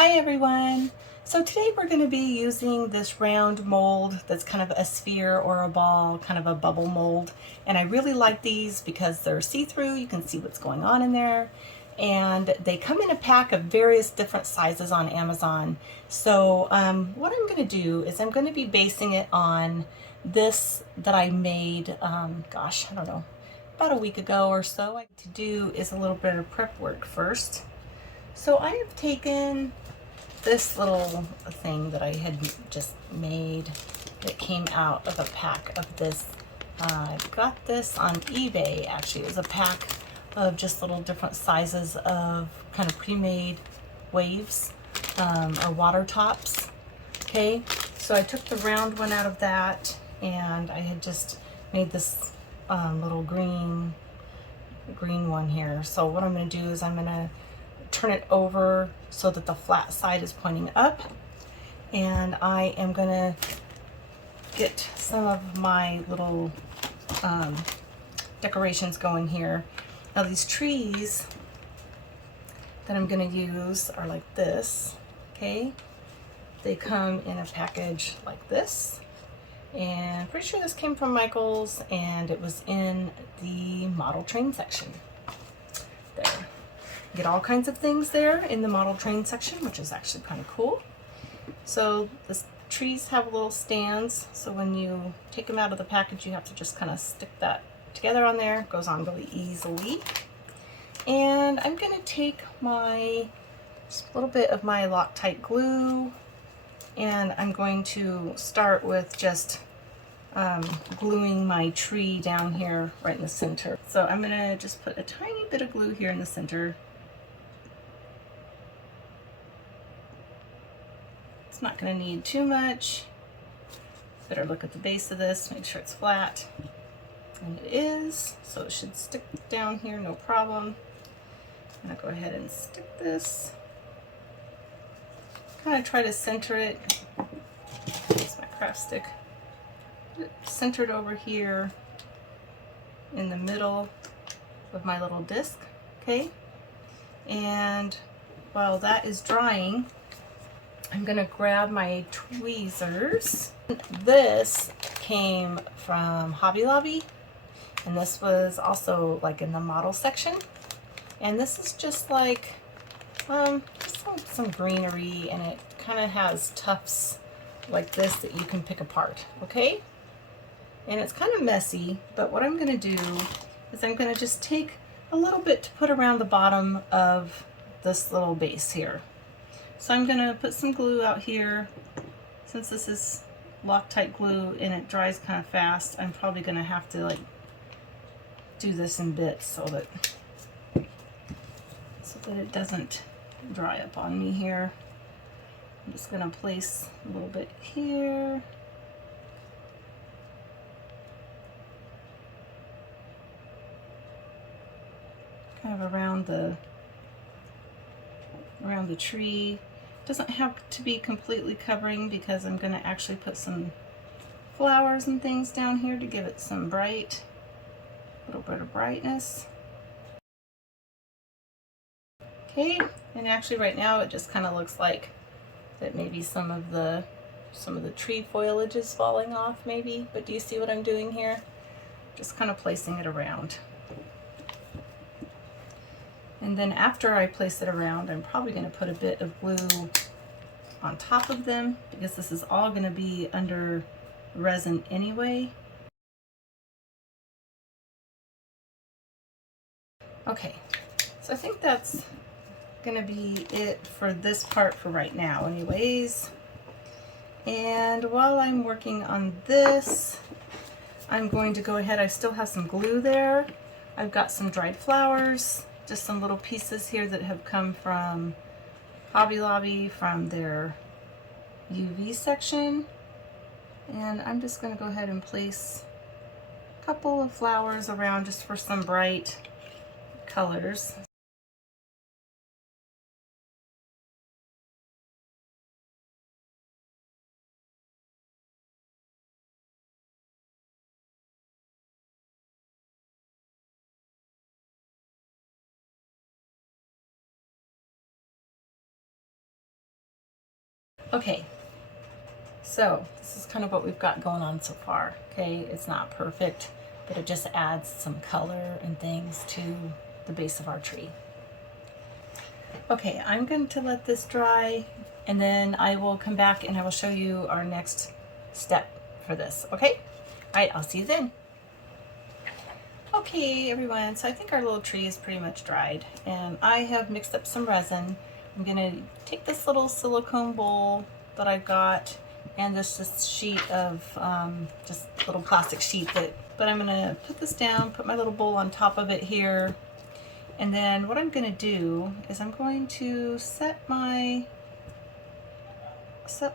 Hi everyone! So today we're going to be using this round mold that's kind of a sphere or a ball, kind of a bubble mold. And I really like these because they're see-through, you can see what's going on in there. And they come in a pack of various different sizes on Amazon. So what I'm going to do is I'm going to be basing it on this that I made, gosh, I don't know, about a week ago or so. What I need to do is a little bit of prep work first. So I have taken this little thing that I had just made that came out of a pack of this. I got this on eBay actually. It was a pack of just little different sizes of kind of pre-made waves or water tops. Okay, so I took the round one out of that and I had just made this little green one here. So what I'm going to do is I'm going to turn it over so that the flat side is pointing up, and I am gonna get some of my little decorations going here. Now these trees that I'm gonna use are like this, okay? They come in a package like this, and I'm pretty sure this came from Michael's and it was in the model train section. There. Get all kinds of things there in the model train section, which is actually kind of cool. So the trees have little stands, so when you take them out of the package you have to just kind of stick that together on there. It goes on really easily. And I'm going to take my little bit of my Loctite glue, and I'm going to start with just gluing my tree down here right in the center. So I'm going to just put a tiny bit of glue here in the center. Not going to need too much. Better look at the base of this, make sure it's flat. And it is, so it should stick down here, no problem. I'm going to go ahead and stick this. Kind of try to center it. Use my craft stick. Centered over here in the middle of my little disc, okay? And while that is drying, I'm gonna grab my tweezers. This came from Hobby Lobby, and this was also like in the model section. And this is just like some greenery, and it kind of has tufts like this that you can pick apart, okay? And it's kind of messy, but what I'm gonna do is I'm gonna just take a little bit to put around the bottom of this little base here. So I'm gonna put some glue out here. Since this is Loctite glue and it dries kind of fast, I'm probably gonna have to like do this in bits so that it doesn't dry up on me here. I'm just gonna place a little bit here. Kind of around the tree. Doesn't have to be completely covering because I'm going to actually put some flowers and things down here to give it some little bit of brightness. Okay, and actually right now it just kind of looks like that maybe some of the tree foliage is falling off maybe, but do you see what I'm doing here? Just kind of placing it around. And then after I place it around, I'm probably going to put a bit of glue on top of them because this is all going to be under resin anyway. Okay, so I think that's going to be it for this part for right now anyways. And while I'm working on this, I'm going to go ahead, I still have some glue there. I've got some dried flowers, just some little pieces here that have come from Hobby Lobby from their UV section. And I'm just going to go ahead and place a couple of flowers around just for some bright colors. Okay, so this is kind of what we've got going on so far. Okay, it's not perfect, but it just adds some color and things to the base of our tree. Okay, I'm going to let this dry, and then I will come back and I will show you our next step for this. Okay? All right, I'll see you then. Okay, everyone, so I think our little tree is pretty much dried, and I have mixed up some resin. I'm gonna take this little silicone bowl that I've got and this sheet of just little plastic sheet but I'm gonna put this down, put my little bowl on top of it here, and then what I'm gonna do is I'm going to set my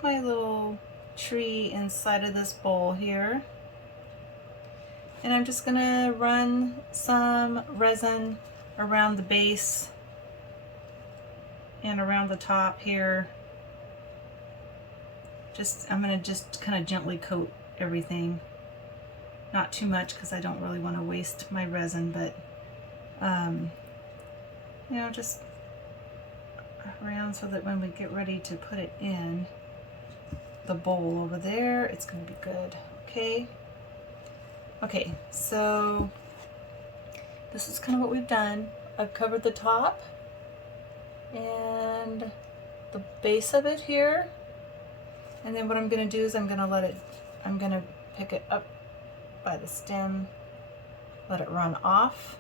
little tree inside of this bowl here. And I'm just gonna run some resin around the base and around the top here. I'm gonna just kind of gently coat everything. Not too much because I don't really want to waste my resin, but you know, just around so that when we get ready to put it in the bowl over there, it's gonna be good. Okay. Okay, so this is kind of what we've done. I've covered the top and the base of it here. And then what I'm gonna do is I'm gonna pick it up by the stem, let it run off.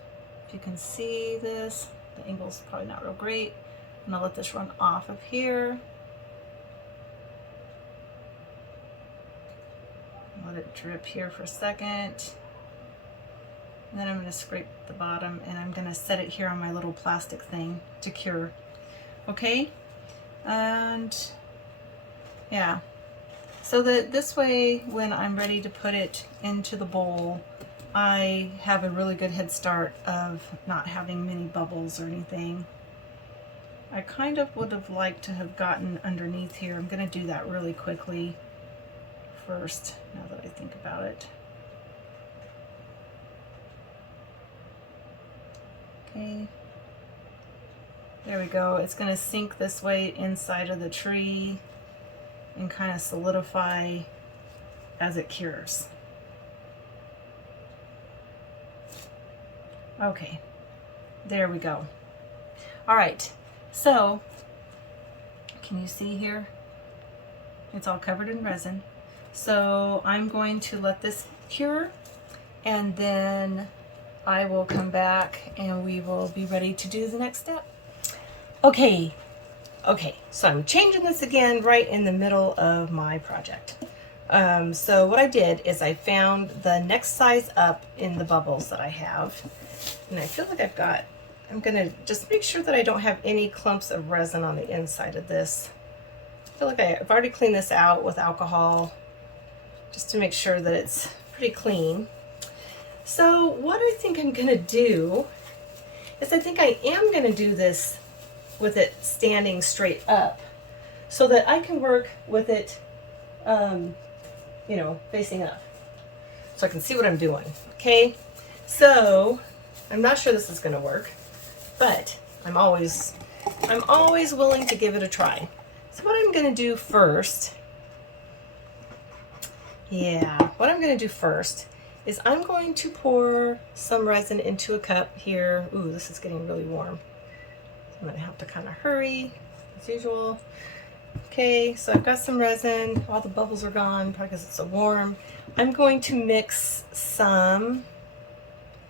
If you can see this, the angle's probably not real great. I'm gonna let this run off of here. Let it drip here for a second. And then I'm going to scrape the bottom and I'm going to set it here on my little plastic thing to cure. Okay? And yeah. So that this way when I'm ready to put it into the bowl, I have a really good head start of not having many bubbles or anything. I kind of would have liked to have gotten underneath here. I'm going to do that really quickly first, now that I think about it. Okay, there we go. It's going to sink this way inside of the tree and kind of solidify as it cures. Okay, there we go. All right, so can you see here? It's all covered in resin. So I'm going to let this cure, and then I will come back and we will be ready to do the next step. Okay, so I'm changing this again right in the middle of my project. So what I did is I found the next size up in the bubbles that I have, and I feel like I'm gonna just make sure that I don't have any clumps of resin on the inside of this. I feel like I've already cleaned this out with alcohol, just to make sure that it's pretty clean. So what I think I'm gonna do is I think I am gonna do this with it standing straight up so that I can work with it, you know, facing up. So I can see what I'm doing, okay? So I'm not sure this is gonna work, but I'm always willing to give it a try. So what I'm gonna do first, is I'm going to pour some resin into a cup here. Ooh, this is getting really warm. I'm gonna have to kind of hurry as usual. Okay, so I've got some resin. All the bubbles are gone, probably because it's so warm. I'm going to mix some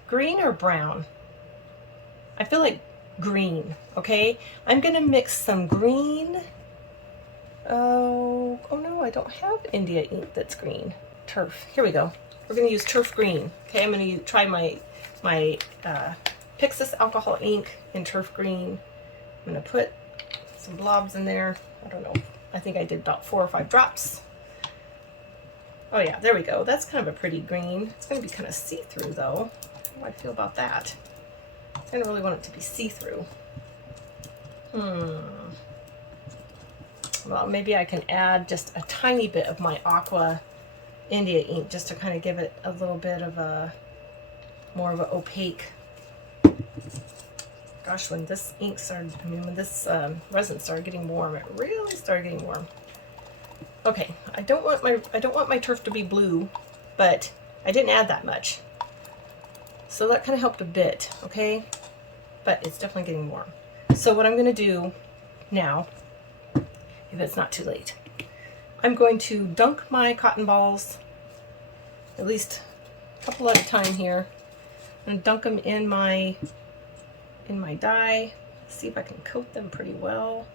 green or brown. I feel like green, okay? I'm gonna mix some green. Oh no, I don't have India ink that's green. Turf, here we go. We're gonna use turf green. Okay, I'm gonna try my Pixis alcohol ink in turf green. I'm gonna put some blobs in there. I don't know, I think I did about 4 or 5 drops. Oh yeah, there we go. That's kind of a pretty green. It's gonna be kind of see-through though. How do I feel about that? I don't really want it to be see-through. Well, maybe I can add just a tiny bit of my aqua India ink just to kind of give it a little bit of a more of an opaque. Gosh, when this ink started, when this resin started getting warm, it really started getting warm. Okay, I don't want my turf to be blue, but I didn't add that much. So that kind of helped a bit, okay? But it's definitely getting warm. So what I'm going to do now, if it's not too late, I'm going to dunk my cotton balls, at least a couple at a time here. I'm going to dunk them in my dye. See if I can coat them pretty well.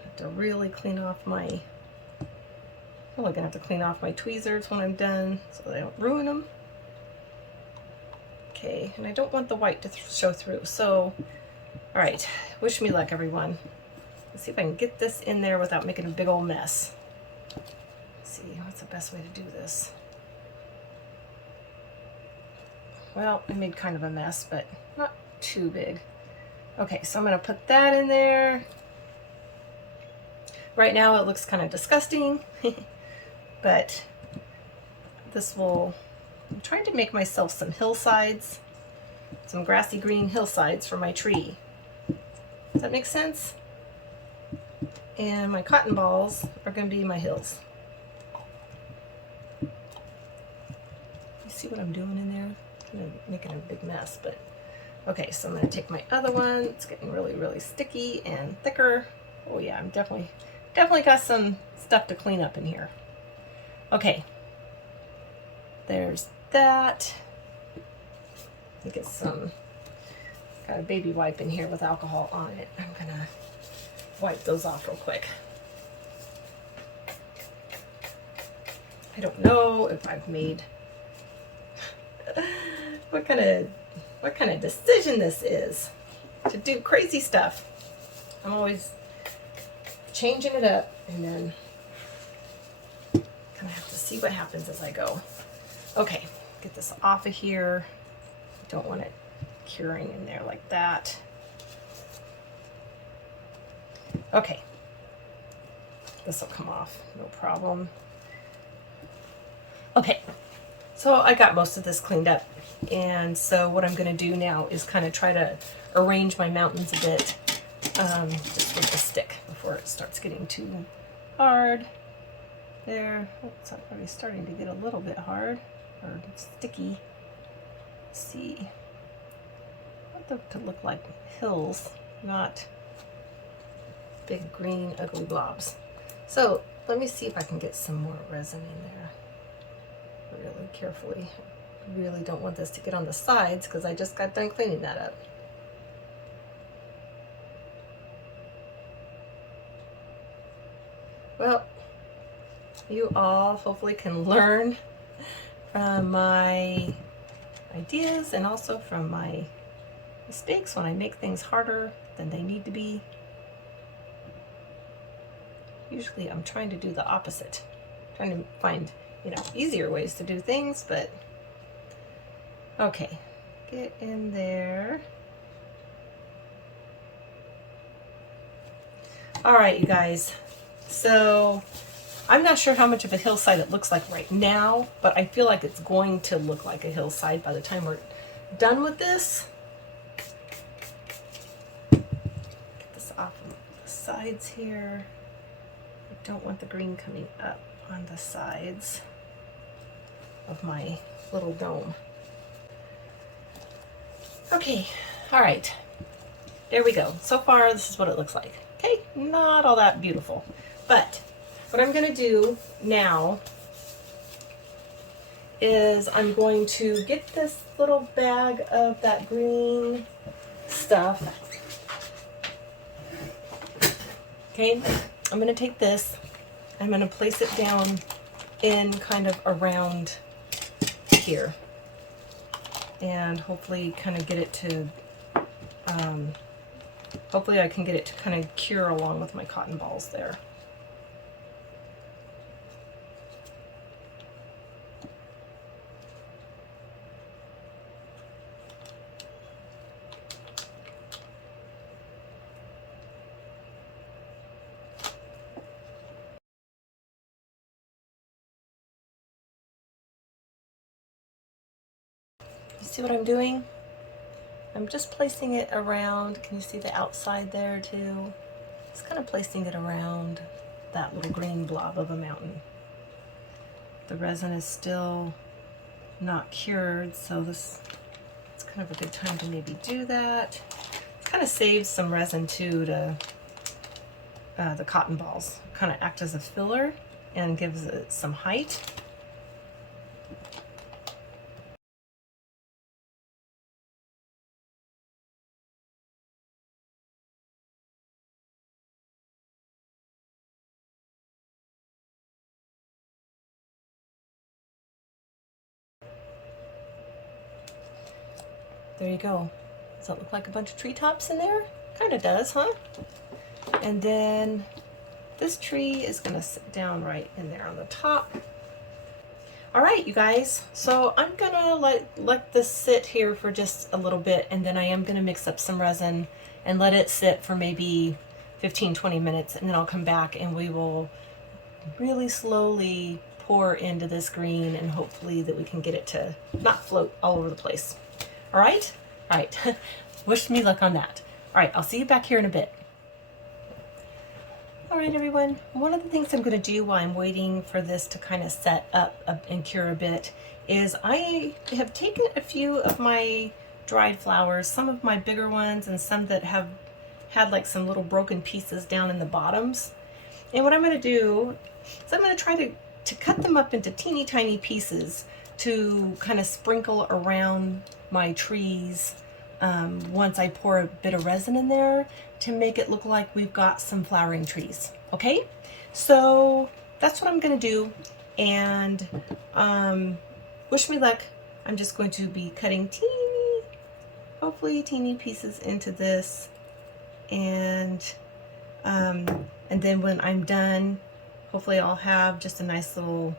I have to really clean off my, probably going to have to clean off my tweezers when I'm done so that I don't ruin them. Okay, and I don't want the white to show through, so, all right, wish me luck, everyone. Let's see if I can get this in there without making a big old mess. Let's see, what's the best way to do this? Well, I made kind of a mess, but not too big. Okay, so I'm gonna put that in there. Right now it looks kind of disgusting, but this will, I'm trying to make myself some hillsides, some grassy green hillsides for my tree. Does that make sense? And my cotton balls are going to be my hills. You see what I'm doing in there? I'm making a big mess, but okay, so I'm going to take my other one. It's getting really, really sticky and thicker. Oh yeah, I'm definitely got some stuff to clean up in here. Okay, there's that. Let me get some, got a baby wipe in here with alcohol on it. I'm gonna wipe those off real quick. I don't know if I've made what kind of decision this is to do crazy stuff. I'm always changing it up, and then kind of have to see what happens as I go. Okay, get this off of here. Don't want it curing in there like that. Okay, this will come off, no problem. Okay, so I got most of this cleaned up, and so what I'm going to do now is kind of try to arrange my mountains a bit, just with the stick before it starts getting too hard. There, it's already starting to get a little bit hard or sticky. Let's see, I want them to look like hills, not big green ugly blobs. So let me see if I can get some more resin in there really carefully. I really don't want this to get on the sides because I just got done cleaning that up. Well, you all hopefully can learn from my ideas and also from my mistakes when I make things harder than they need to be. Usually I'm trying to do the opposite, trying to find, easier ways to do things, but okay, get in there. All right, you guys, so I'm not sure how much of a hillside it looks like right now, but I feel like it's going to look like a hillside by the time we're done with this. Get this off of the sides here. I don't want the green coming up on the sides of my little dome. Okay, all right, there we go. So far, this is what it looks like. Okay, not all that beautiful, but what I'm going to do now is I'm going to get this little bag of that green stuff. Okay, I'm going to take this, I'm going to place it down in kind of around here, and hopefully kind of get it to, hopefully I can get it to kind of cure along with my cotton balls there. See what I'm doing? I'm just placing it around. Can you see the outside there too? Just kind of placing it around that little green blob of a mountain. The resin is still not cured, so it's kind of a good time to maybe do that. It kind of saves some resin too to the cotton balls. Kind of act as a filler and gives it some height. There you go. Does that look like a bunch of treetops in there? Kind of does, huh? And then this tree is gonna sit down right in there on the top. All right, you guys, so I'm gonna let this sit here for just a little bit, and then I am gonna mix up some resin and let it sit for maybe 15-20 minutes, and then I'll come back and we will really slowly pour into this green, and hopefully that we can get it to not float all over the place. All right? All right. Wish me luck on that. All right, I'll see you back here in a bit. All right, everyone. One of the things I'm going to do while I'm waiting for this to kind of set up and cure a bit is I have taken a few of my dried flowers, some of my bigger ones and some that have had like some little broken pieces down in the bottoms. And what I'm going to do is I'm going to try to cut them up into teeny tiny pieces to kind of sprinkle around my trees once I pour a bit of resin in there to make it look like we've got some flowering trees. Okay, so that's what I'm gonna do, and wish me luck. I'm just going to be cutting hopefully teeny pieces into this, and then when I'm done, hopefully I'll have just a nice little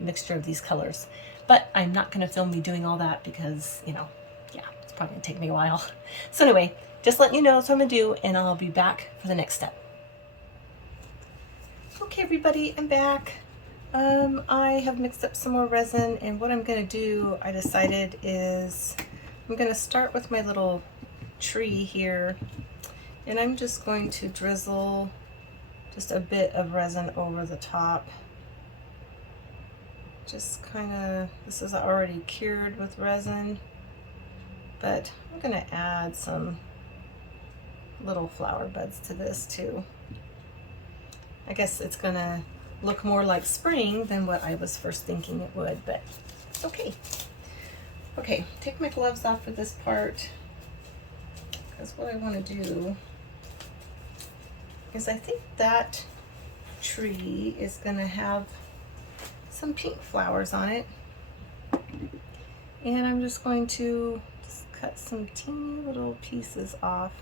mixture of these colors. But I'm not going to film me doing all that because, you know, yeah, it's probably going to take me a while. So anyway, just letting you know what I'm going to do, and I'll be back for the next step. Okay, everybody, I'm back. I have mixed up some more resin, and what I'm going to do, I decided, is I'm going to start with my little tree here, and I'm just going to drizzle just a bit of resin over the top. Just kind of, this is already cured with resin, but I'm going to add some little flower buds to this too. I guess it's going to look more like spring than what I was first thinking it would, but it's okay. Okay, take my gloves off for this part, because what I want to do is I think that tree is going to have some pink flowers on it, and I'm just going to cut some teeny little pieces off.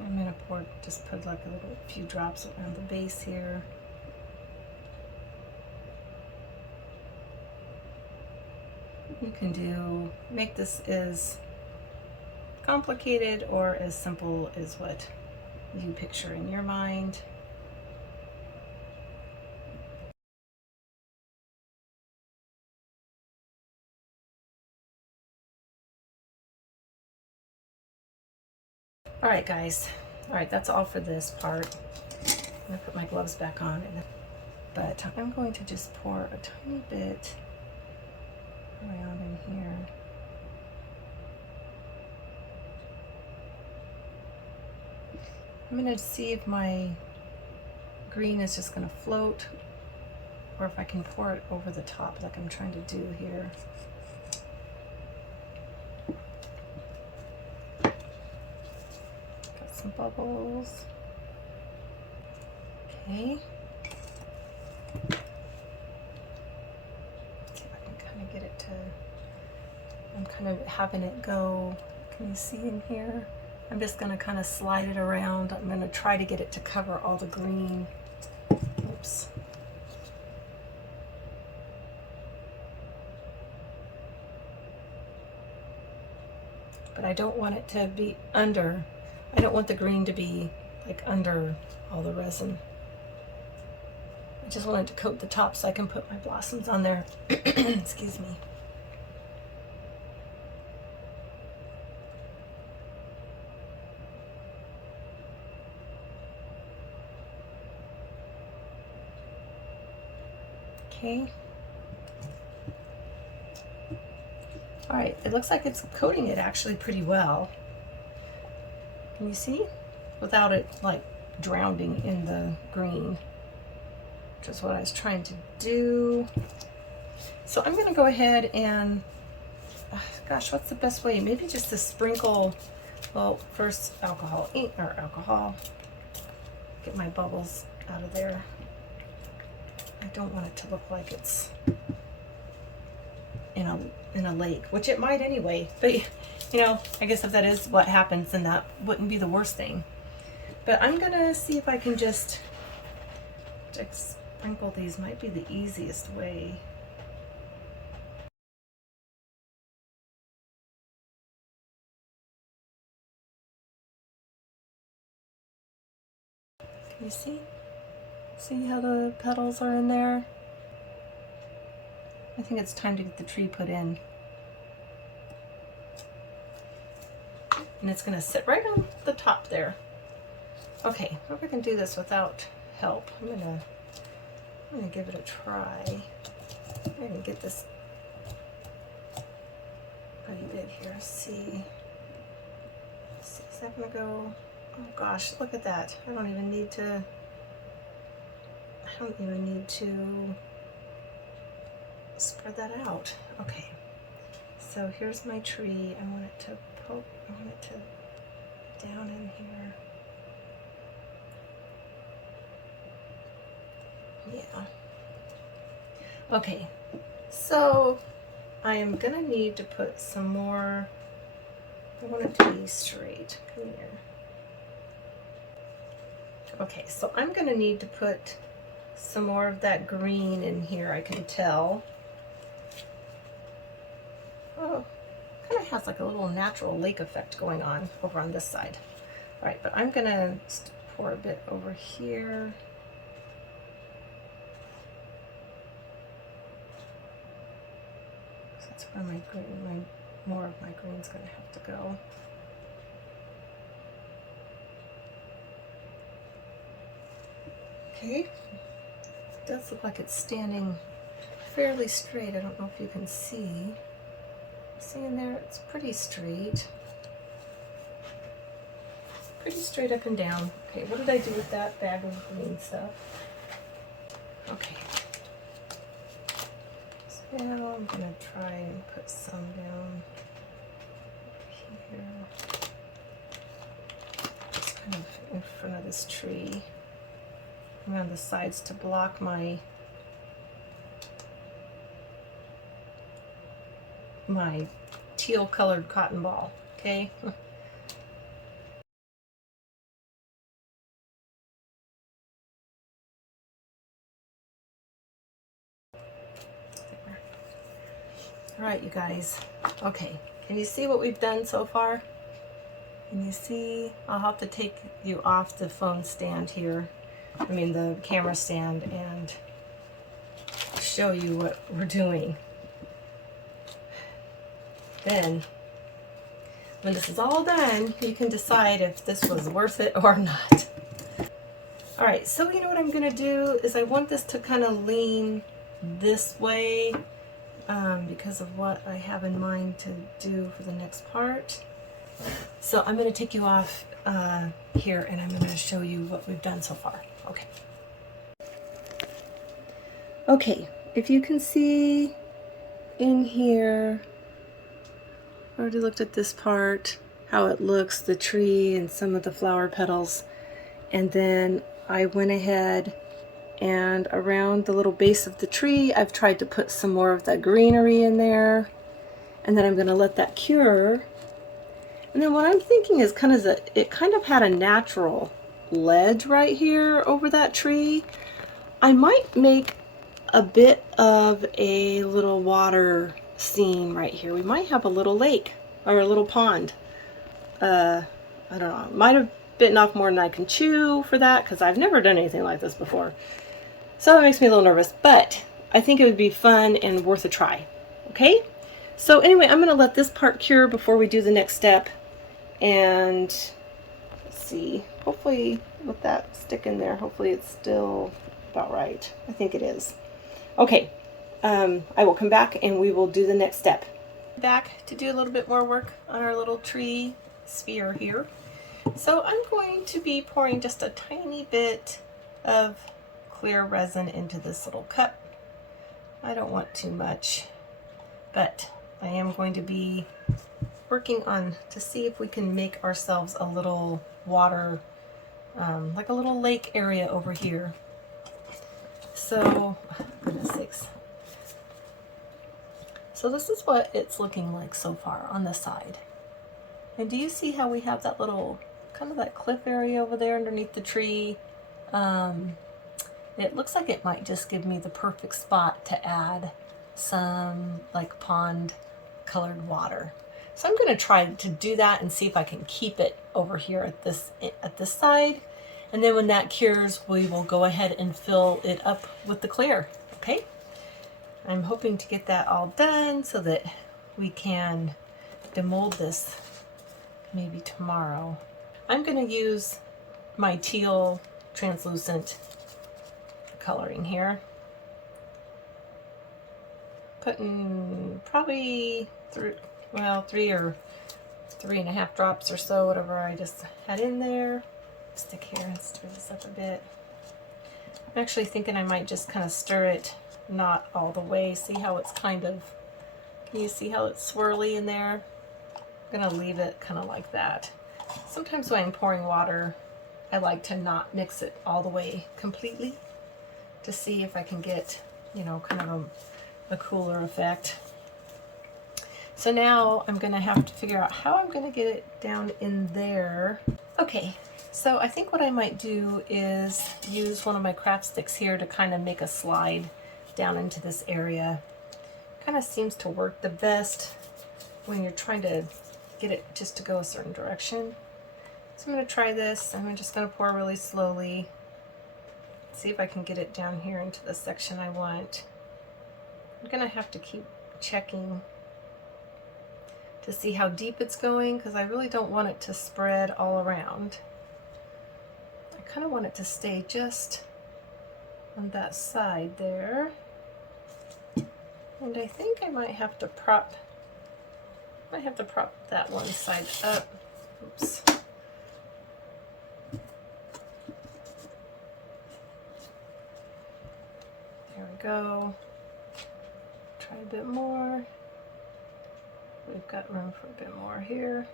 I'm gonna just put like a few drops around the base here. You can make this as complicated or as simple as what you picture in your mind. All right, guys. All right, that's all for this part. I'm gonna put my gloves back on, but I'm going to just pour a tiny bit around in here. I'm going to see if my green is just going to float, or if I can pour it over the top like I'm trying to do here. Got some bubbles. Okay. Get it to, I'm kind of having it go, can you see in here? I'm just going to kind of slide it around. I'm going to try to get it to cover all the green. Oops. But I don't want it to be under, I don't want the green to be like under all the resin. just wanted to coat the top so I can put my blossoms on there. Excuse me. Okay. All right, it looks like it's coating it actually pretty well. Can you see? Without it like drowning in the green, which is what I was trying to do. So I'm gonna go ahead and, gosh, what's the best way? Maybe just to sprinkle, well, first alcohol, ink or alcohol. Get my bubbles out of there. I don't want it to look like it's in a lake, which it might anyway, but you know, I guess if that is what happens, then that wouldn't be the worst thing. But I'm gonna see if I can just sprinkle these. Might be the easiest way. Can you see? See how the petals are in there? I think it's time to get the tree put in. And it's gonna sit right on the top there. Okay, hope I can do this without help. I'm gonna give it a try. I can get this pretty big here. See, is that gonna go? Oh gosh, look at that. I don't even need to spread that out. Okay, so here's my tree. I want it to poke, I want it to down in here. Yeah. Okay, so I am gonna need to put some more, I want it to be straight. Come here. Okay, so I'm gonna need to put some more of that green in here, I can tell. Oh, kind of has like a little natural lake effect going on over on this side. All right, but I'm gonna pour a bit over here. So that's where my green, more of my green's gonna have to go. Okay, it does look like it's standing fairly straight. I don't know if you can see. See in there, it's pretty straight. Pretty straight up and down. Okay, what did I do with that bag of green stuff? Okay. So now I'm gonna try and put some down here. Just kind of in front of this tree. Around the sides to block my teal colored cotton ball, okay? All right, you guys. Okay, can you see what we've done so far? Can you see? I'll have to take you off the phone stand here. I mean the camera stand, and show you what we're doing. Then, when this is all done, you can decide if this was worth it or not. All right, so you know what I'm gonna do is I want this to kind of lean this way because of what I have in mind to do for the next part. So I'm gonna take you off here, and I'm gonna show you what we've done so far. Okay. Okay, if you can see in here, I already looked at this part, how it looks, the tree and some of the flower petals. And then I went ahead and around the little base of the tree, I've tried to put some more of that greenery in there. And then I'm gonna let that cure. And then what I'm thinking is kind of it kind of had a natural ledge right here over that tree. I might make a bit of a little water scene right here. We might have a little lake or a little pond. I don't know, might have bitten off more than I can chew for that because I've never done anything like this before. So that makes me a little nervous, but I think it would be fun and worth a try. Okay? So anyway, I'm going to let this part cure before we do the next step. And let's see, hopefully with that stick in there, hopefully it's still about right. I think it is. Okay, I will come back and we will do the next step. Back to do a little bit more work on our little tree sphere here. So I'm going to be pouring just a tiny bit of clear resin into this little cup. I don't want too much, but I am going to be working on to see if we can make ourselves a little water, like a little lake area over here. So, goodness sakes. So this is what it's looking like so far on the side. And do you see how we have that little, kind of that cliff area over there underneath the tree? It looks like it might just give me the perfect spot to add some like pond colored water. So I'm going to try to do that and see if I can keep it over here at this side. And then when that cures, we will go ahead and fill it up with the clear. Okay? I'm hoping to get that all done so that we can demold this maybe tomorrow. I'm going to use my teal translucent coloring here. Putting probably 3 or 3.5 drops or so, whatever I just had in there. Stick here and stir this up a bit. I'm actually thinking I might just kind of stir it, not all the way. See how it's kind of, can you see how it's swirly in there? I'm gonna leave it kind of like that. Sometimes when I'm pouring water, I like to not mix it all the way completely to see if I can get, you know, kind of a cooler effect. So now I'm gonna have to figure out how I'm gonna get it down in there. Okay, so I think what I might do is use one of my craft sticks here to kind of make a slide down into this area. Kind of seems to work the best when you're trying to get it just to go a certain direction. So I'm gonna try this. I'm just gonna pour really slowly. See if I can get it down here into the section I want. I'm gonna have to keep checking to see how deep it's going because I really don't want it to spread all around. I kind of want it to stay just on that side there. And I think I might have to prop that one side up. Oops. There we go. Try a bit more. We've got room for a bit more here.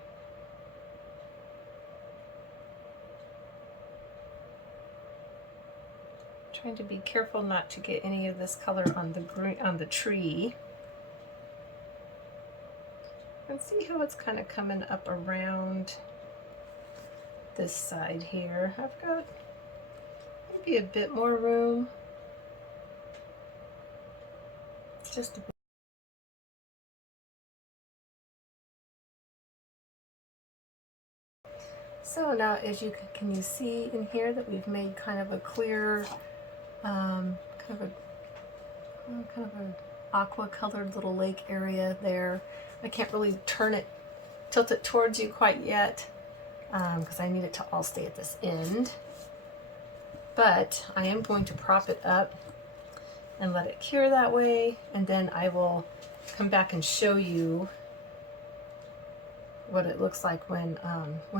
Trying to be careful not to get any of this color on the tree. And see how it's kind of coming up around this side here. I've got maybe a bit more room. Just a bit. So now, as you can you see in here that we've made kind of a clear, kind of a aqua colored little lake area there. I can't really tilt it towards you quite yet because I need it to all stay at this end. But I am going to prop it up and let it cure that way, and then I will come back and show you what it looks like when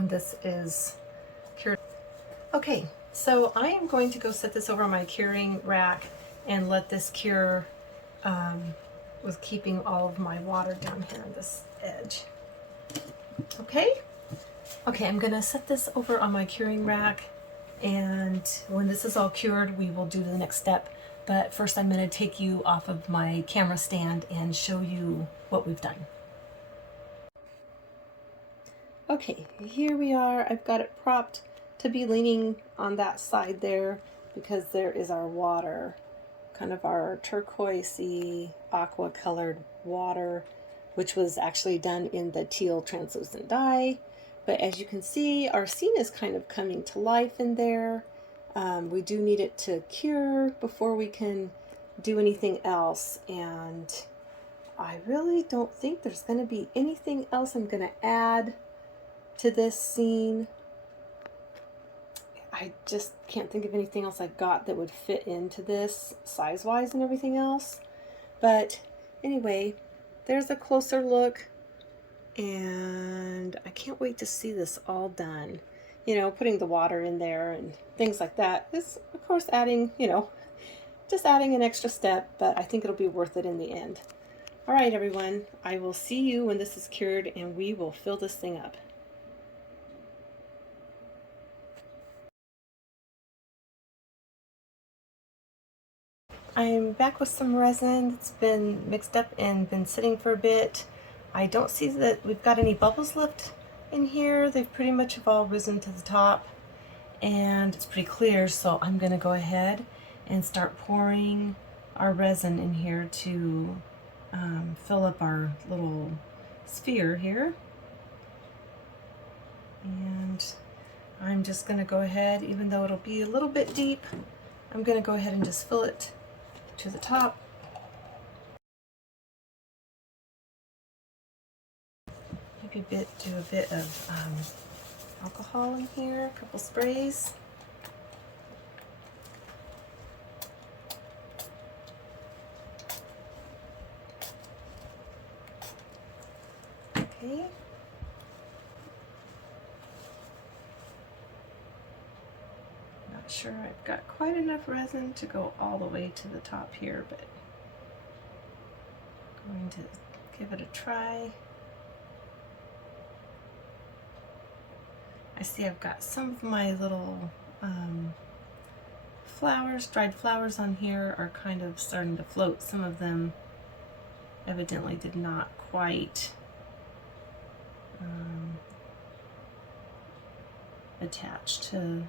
this is cured. Okay, so I am going to go set this over my curing rack and let this cure with keeping all of my water down here on this edge. Okay, I'm gonna set this over on my curing rack, and when this is all cured, we will do the next step. But first I'm gonna take you off of my camera stand and show you what we've done. Okay, here we are. I've got it propped to be leaning on that side there because there is our water, kind of our turquoisey aqua colored water, which was actually done in the teal translucent dye. But as you can see, our scene is kind of coming to life in there. We do need it to cure before we can do anything else, and I really don't think there's going to be anything else I'm going to add to this scene. I just can't think of anything else I've got that would fit into this size-wise and everything else. But anyway, there's a closer look, and I can't wait to see this all done. You know, putting the water in there and things like that is, of course, adding, you know, just adding an extra step, but I think it'll be worth it in the end. All right, everyone, I will see you when this is cured, and we will fill this thing up. I'm back with some resin. It's been mixed up and been sitting for a bit. I don't see that we've got any bubbles left in here. They've pretty much have all risen to the top, and it's pretty clear, so I'm going to go ahead and start pouring our resin in here to fill up our little sphere here. And I'm just going to go ahead, even though it'll be a little bit deep, I'm going to go ahead and just fill it to the top. Maybe do a bit of alcohol in here, a couple sprays. Okay. Not sure I've got quite enough resin to go all the way to the top here, but I'm going to give it a try. I see I've got some of my little flowers, dried flowers on here are kind of starting to float. Some of them evidently did not quite attach to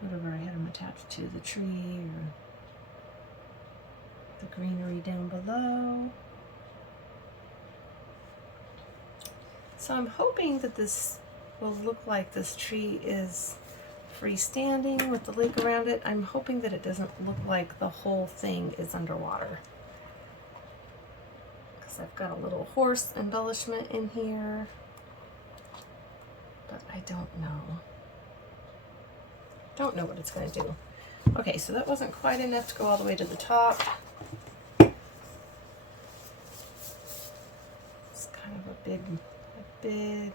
whatever I had them attached to, the tree or the greenery down below. So I'm hoping that this will look like this tree is freestanding with the lake around it. I'm hoping that it doesn't look like the whole thing is underwater, because I've got a little horse embellishment in here, but I don't know what it's going to do. Okay, so that wasn't quite enough to go all the way to the top. It's kind of a big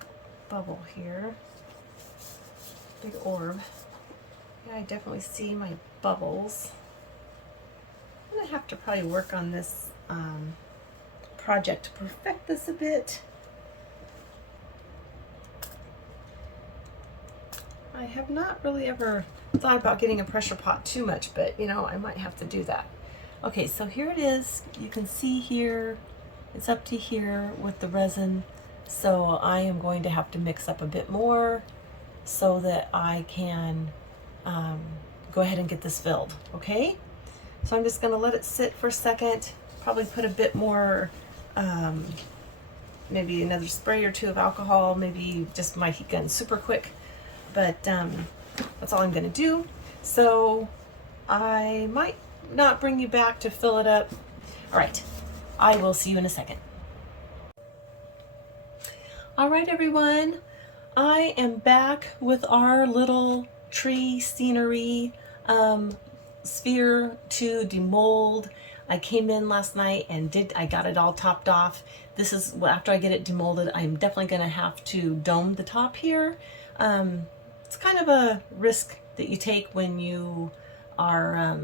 bubble here, big orb. Yeah, I definitely see my bubbles. I'm gonna have to probably work on this project to perfect this a bit. I have not really ever thought about getting a pressure pot too much, but you know, I might have to do that. Okay, so here it is. You can see here, it's up to here with the resin. So I am going to have to mix up a bit more so that I can go ahead and get this filled, okay? So I'm just gonna let it sit for a second, probably put a bit more, maybe another spray or two of alcohol, maybe just my heat gun super quick, but that's all I'm gonna do. So I might not bring you back to fill it up. All right, I will see you in a second. All right, everyone, I am back with our little tree scenery sphere to demold. I came in last night and I got it all topped off. This is, after I get it demolded, I'm definitely gonna have to dome the top here. It's kind of a risk that you take when you are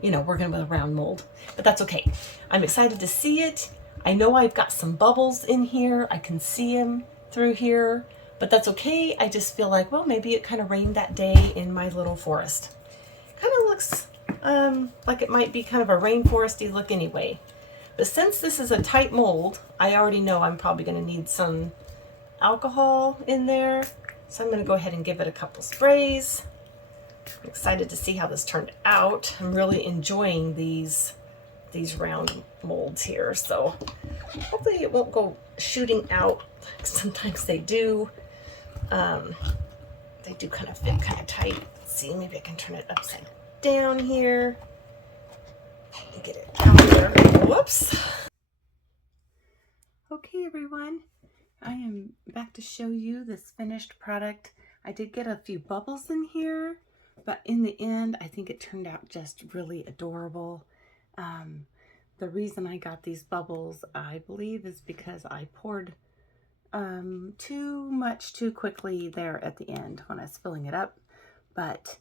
you know, working with a round mold, but that's okay. I'm excited to see it. I know I've got some bubbles in here. I can see them through here, but that's okay. I just feel like, well, maybe it kind of rained that day in my little forest. Kind of looks like it might be kind of a rainforesty look anyway. But since this is a tight mold, I already know I'm probably going to need some alcohol in there. So I'm going to go ahead and give it a couple sprays. I'm excited to see how this turned out. I'm really enjoying these round molds here, so hopefully it won't go shooting out. Sometimes they do. They they do kind of fit kind of tight. Let's see, maybe I can turn it upside down here and get it out there. Whoops. Okay, everyone, I am back to show you this finished product. I did get a few bubbles in here, but in the end, I think it turned out just really adorable. The reason I got these bubbles, I believe, is because I poured too much too quickly there at the end when I was filling it up. But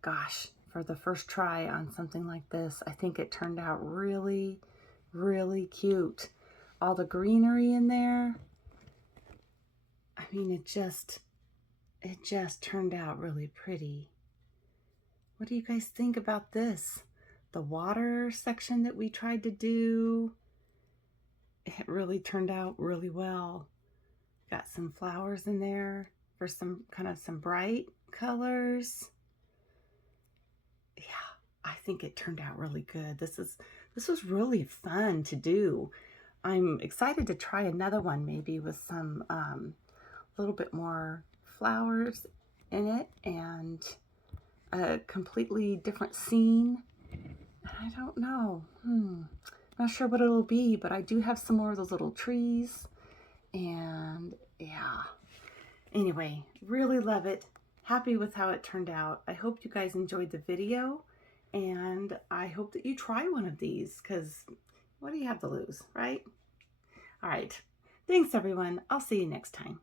gosh, for the first try on something like this, I think it turned out really, really cute. All the greenery in there, I mean, it just turned out really pretty. What do you guys think about this? The water section that we tried to do, it really turned out really well. Got some flowers in there for some bright colors. Yeah, I think it turned out really good. This was really fun to do. I'm excited to try another one, maybe with some little bit more flowers in it and a completely different scene. I don't know. Not sure what it'll be, but I do have some more of those little trees. And yeah. Anyway, really love it. Happy with how it turned out. I hope you guys enjoyed the video, and I hope that you try one of these, because what do you have to lose, right? All right. Thanks, everyone. I'll see you next time.